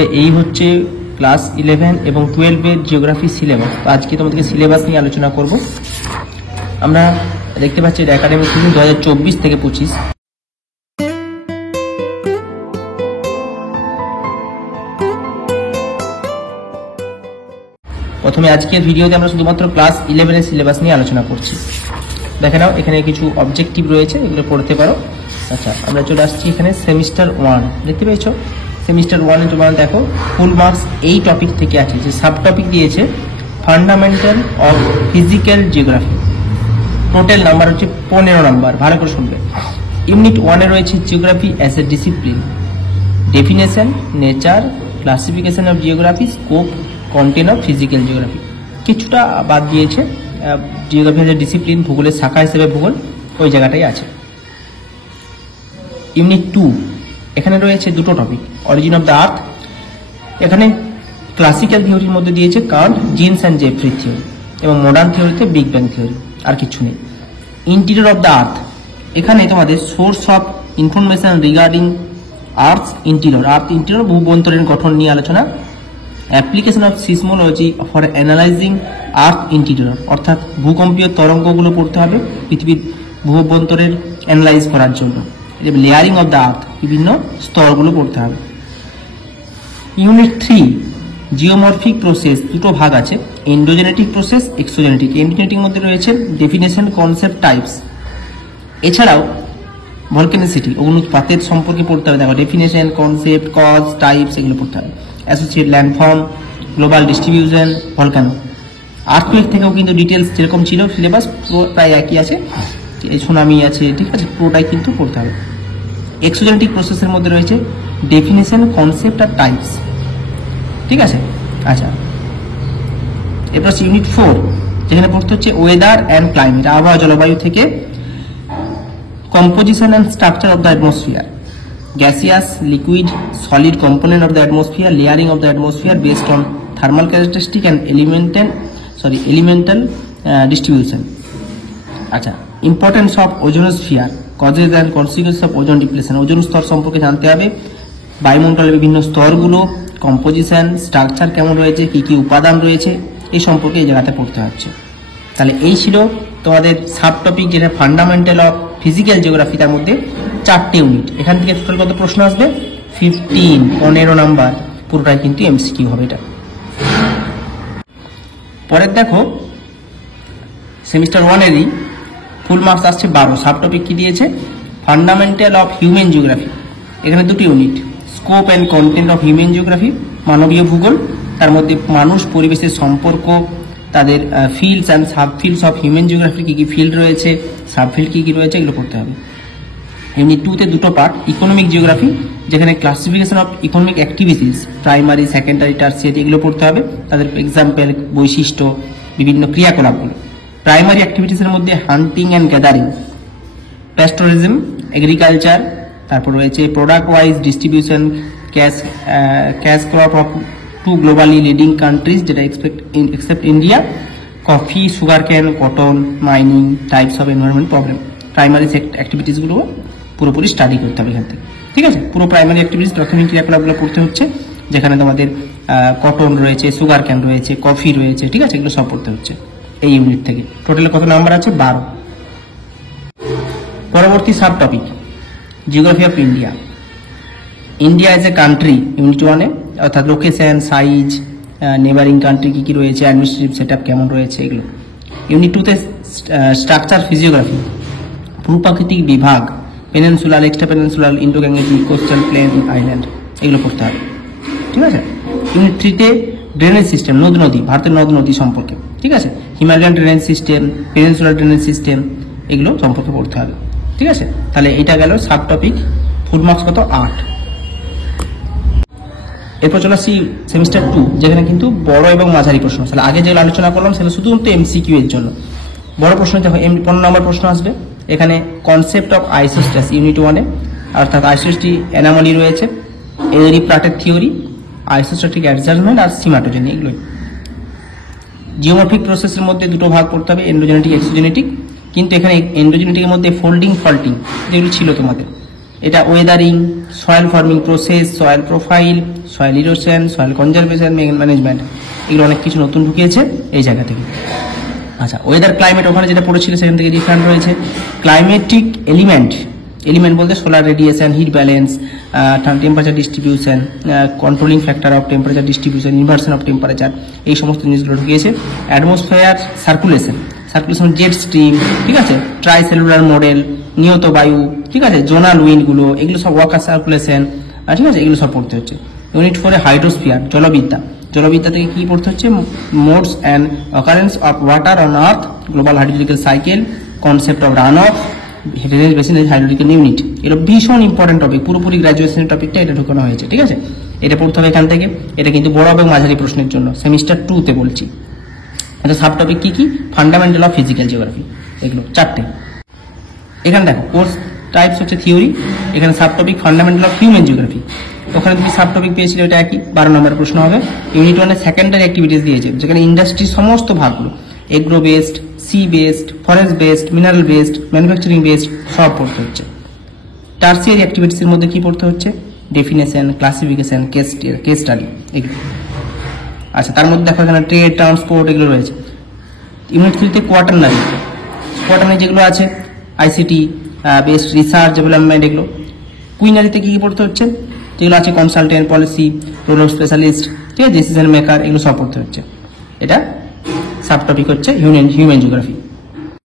তো এই হচ্ছে ক্লাস 11 এবং 12 এর জিওগ্রাফি সিলেবাস। তো আজকে তোমাদেরকে সিলেবাস নিয়ে আলোচনা করব। আমরা দেখতে পাচ্ছি এটা একাডেমিক সিজন 2024 থেকে 25। প্রথমে আজকের ভিডিওতে আমরা শুধুমাত্র ক্লাস 11 এর সিলেবাস নিয়ে আলোচনা করছি। দেখে নাও, এখানে কিছু অবজেক্টিভ রয়েছে, এগুলো পড়তে পারো। আচ্ছা, আমরা চলে আসছি এখানে সেমিস্টার 1। দেখতে পেয়েছো সেমিস্টার 1 এ তোমরা দেখো ফুল মার্কস এই টপিক থেকে আছে, যে সাব টপিক দিয়েছে fundamental of physical geography. Total number হচ্ছে 15 নাম্বার, ভালো করে শুনবে। ইউনিট 1 এ রয়েছে geography as a discipline, definition, nature, classification of geography, scope, content of physical geography. কিছুটা বাদ দিয়েছে, জিওগ্রাফি অ্যাজ এ ডিসিপ্লিন, ভূগোলের শাখা হিসেবে ভূগোল ওই জায়গাটাই আছে। ইউনিট 2 এখানে রয়েছে দুটো topic, origin of the earth. এখানে ক্লাসিক্যাল থিওরির মধ্যে দিয়েছে কার্ট, জিন্স অ্যান্ড জেফ্রি থিওরি, এবং মডার্ন থিওরিতে বিগ ব্যাং থিওরি, আর কিছু নেই। ইন্টিরিয়র অফ দ্য আর্থ, এখানে তোমাদের source of information regarding earth interior ভূবন্তরের গঠন নিয়ে আলোচনা। Application of seismology for analysing earth interior, অর্থাৎ ভূকম্পীয় তরঙ্গগুলো পড়তে হবে পৃথিবীর ভূবন্তরের অ্যানালাইজ করার জন্য। লেয়ারিং অফ দ্য আর্থ, বিভিন্ন স্তরগুলো পড়তে হবে। ইউনিট 3 জিওমরফিক প্রসেস, দুটো ভাগ আছে, এন্ডোজেনেটিক প্রসেস, এক্সোজেনেটিক। এন্ডোজেনেটিক মধ্যে রয়েছে ডেফিনেশন, কনসেপ্ট, টাইপস। এছাড়াও ভলকানিসিটি, অগ্নুৎপাতের সম্পর্কে পড়তে হবে। দেখো ডেফিনেশন, কনসেপ্ট, কজ, টাইপস, এগুলো পড়তে হবে। Associate landform, global distribution, volcano. Earthquake থেকেও কিন্তু ডিটেলস যেরকম ছিল সিলেবাস প্রায় একই আছে, এই সুনামি আছে, ঠিক আছে, পুরোটাই কিন্তু পড়তে হবে। এক্সোজেনেটিক প্রসেসের মধ্যে রয়েছে ডেফিনেশন, কনসেপ্ট আর টাইপস, ঠিক আছে। আচ্ছা, এরপর ইউনিট 4 যেখানে পড়তে হচ্ছে ওয়েদার অ্যান্ড ক্লাইমেট, আবহাওয়া জলবায়ু থেকে composition and structure of the atmosphere, gaseous, liquid, solid component of the atmosphere, layering of the atmosphere based on thermal characteristic and elemental distribution. আচ্ছা, importance of ozonosphere, causes and consequence of ozone depletion, ozone স্তর সম্পর্কে জানতে হবে। বায়ুমণ্ডলের বিভিন্ন স্তরগুলো, composition, structure কেমন রয়েছে, কি কি উপাদান রয়েছে, এই সম্পর্কে এই জায়গাতে পড়তে হচ্ছে। তাহলে এই ছিল তোমাদের সাব টপিক, যেটা ফান্ডামেন্টাল অফ ফিজিক্যাল জিওগ্রাফি। তার মধ্যে 4টে ইউনিট। এখান থেকে টোটাল কত প্রশ্ন আসবে? 15 নাম্বার, পুরোটাই কিন্তু এমসিকিউ হবে এটা। পরের দেখো সেমিস্টার 1 এরই ফুল মার্কস আসছে 12। সাব টপিক কি দিয়েছে? Fundamental of human geography. এখানে দুটি unit, scope and content of human geography, মানবীয় ভূগোল। তার মধ্যে মানুষ পরিবেশের সম্পর্ক, তাদের fields and সাবফিল্ডস of human geography, কি কি ফিল্ড রয়েছে, সাবফিল্ড কি কি রয়েছে, এগুলো পড়তে হবে। ইউনিট 2 তে দুটো পার্ট, ইকোনমিক জিওগ্রাফি, যেখানে classification of economic activities, primary, secondary, tertiary, এগুলো পড়তে হবে। তাদের এক্সাম্পল, বৈশিষ্ট্য, বিভিন্ন ক্রিয়াকলাপগুলো। প্রাইমারি অ্যাক্টিভিটিসের মধ্যে hunting and gathering, pastoralism, agriculture, তারপর রয়েছে product wise distribution, cash crop of 2 globally leading countries, যেটা except India, coffee, sugar cane, cotton, mining, types of environment problem. Primary অ্যাক্টিভিটিসগুলো পুরোপুরি স্টাডি করতে হবে এখান থেকে, ঠিক আছে। পুরো প্রাইমারি অ্যাক্টিভিটিস, প্রাথমিক ক্রিয়াকলাপগুলো পড়তে হচ্ছে, যেখানে তোমাদের কটন রয়েছে, সুগার ক্যান রয়েছে, কফি রয়েছে, ঠিক আছে, এগুলো সব পড়তে হচ্ছে এই ইউনিট থেকে। টোটালে কত নাম্বার আছে? 12। পরবর্তী sub topic geography of India. India as a country, unit 1 এ, অর্থাৎ লোকেশন, সাইজ, নেবারিং কান্ট্রি কি কি রয়েছে, অ্যাডমিনিস্ট্রেটিভ সেট আপ কেমন রয়েছে, এগুলো। ইউনিট 2 তে স্ট্রাকচার ফিজিওগ্রাফি, ভূপ্রাকৃতিক বিভাগ, peninsular, extra peninsular, Indo Gangetic, coastal plain, island, এগুলো পড়তে হবে, ঠিক আছে। ইউনিট 3 তে ড্রেনেজ সিস্টেম, নদ নদী, ভারতের নদ নদী সম্পর্কে, ঠিক আছে। Himalayan drainage system, peninsular drainage system, এগুলো সম্পর্কে পড়তে হবে, ঠিক আছে। তাহলে এটা গেল সাব টপিক। ফুল মার্কস কত? 8। এরপর চলে আসছি সেমিস্টার 2, যেখানে কিন্তু বড় এবং মাঝারি প্রশ্ন। তাহলে আগে যেগুলো আলোচনা করলাম সেগুলো শুধুমাত্র এমসিকিউ এর জন্য। বড় প্রশ্ন দেখো 15 নম্বর প্রশ্ন আসবে। এখানে কনসেপ্ট অফ আইসোস্ট্যাস, ইউনিট 1 এ, অর্থাৎ আইসোস্টি অ্যানোমালি রয়েছে, এরি প্লাটের থিওরি, আইসোস্ট্যাটিক অ্যাডজাস্টমেন্ট আর সিমাটোজেনি, এগুলোই। জিওমরফিক প্রসেসের মধ্যে দুটো ভাগ পড়তে হবে, এন্ডোজেনেটিক, এক্সোজেনেটিক। কিন্তু এখানে এন্ডোজেনেটিকের মধ্যে ফোল্ডিং, ফল্টিং যেগুলো ছিল তোমাদের, এটা Wuthering, soil forming process, soil profile, soil erosion, soil conservation management, এগুলো অনেক কিছু নতুন ঢুকিয়েছে এই জায়গা থেকে। আচ্ছা, ওয়েদার ক্লাইমেট ওখানে যেটা পড়েছিল সেখান থেকে ডিফারেন্ট রয়েছে। ক্লাইমেটিক এলিমেন্ট বলতে solar radiation, heat balance, temperature distribution, controlling factor of temperature distribution, inversion of temperature, এই সমস্ত জিনিসগুলো ঢুকিয়েছে। অ্যাটমসফেয়ার সার্কুলেশন, জেট স্ট্রিম, ঠিক আছে, ট্রাই সেলুলার মডেল, নিয়ত বায়ু, ঠিক আছে, জোনাল উইন্ডগুলো, এগুলো সব ওয়াকার সার্কুলেশন, ঠিক আছে, এগুলো সব পড়তে হচ্ছে। ইউনিট 4 হাইড্রোস্ফিয়ার, জলবিদ্যা থেকে কি পড়তে হচ্ছে? Modes and occurrence of water on earth, global hydrological cycle, concept of run of, হেডেজ basin hydrological unit. এগুলো ভীষণ ইম্পর্টেন্ট টপিক, পুরোপুরি গ্রাজুয়েশনের টপিকটা এটা ঢুকানো হয়েছে, ঠিক আছে। এটা পড়তে হবে এখান থেকে। এটা কিন্তু বড় এবং মাঝারি প্রশ্নের জন্য, সেমিস্টার 2-তে বলছি। আচ্ছা, সাব টপিক কি কি? ফান্ডামেন্টাল অফ ফিজিক্যাল জিওগ্রাফি, এগুলো 4টে। এখানে দেখো কোর্স টাইপস হচ্ছে থিওরি, এখানে sub topic fundamental of human geography. ওখানে তুমি সাব টপিক পেয়েছিলে, ওটা একই 12 নম্বর প্রশ্ন হবে। ইউনিট 1-এ সেকেন্ডারি অ্যাক্টিভিটিস দিয়েছে, যেখানে ইন্ডাস্ট্রির সমস্ত ভাগগুলো, agro based, sea based, forest based, mineral based, manufacturing based, সব পড়তে হচ্ছে। টার্সিয়ারি অ্যাক্টিভিটিসের মধ্যে কি পড়তে হচ্ছে? ডেফিনেশন, ক্লাসিফিকেশন, কেস স্টাডি, এগুলো। আচ্ছা, তার মধ্যে দেখো এখানে ট্রেড, ট্রান্সপোর্ট, এগুলো রয়েছে। ইউনিট 3-তে কোয়াটারনারি যেগুলো আছে, আইসিটি বেসড রিসার্চ ডেভেলপমেন্ট, এগুলো। কুইনারিতে কি পড়তে হচ্ছে? যেগুলো আছে consultant, policy, role of specialist, ঠিক আছে, ডিসিশন মেকার, এগুলো সব পড়তে হচ্ছে। এটা সাব টপিক হচ্ছে হিউম্যান জিওগ্রাফি।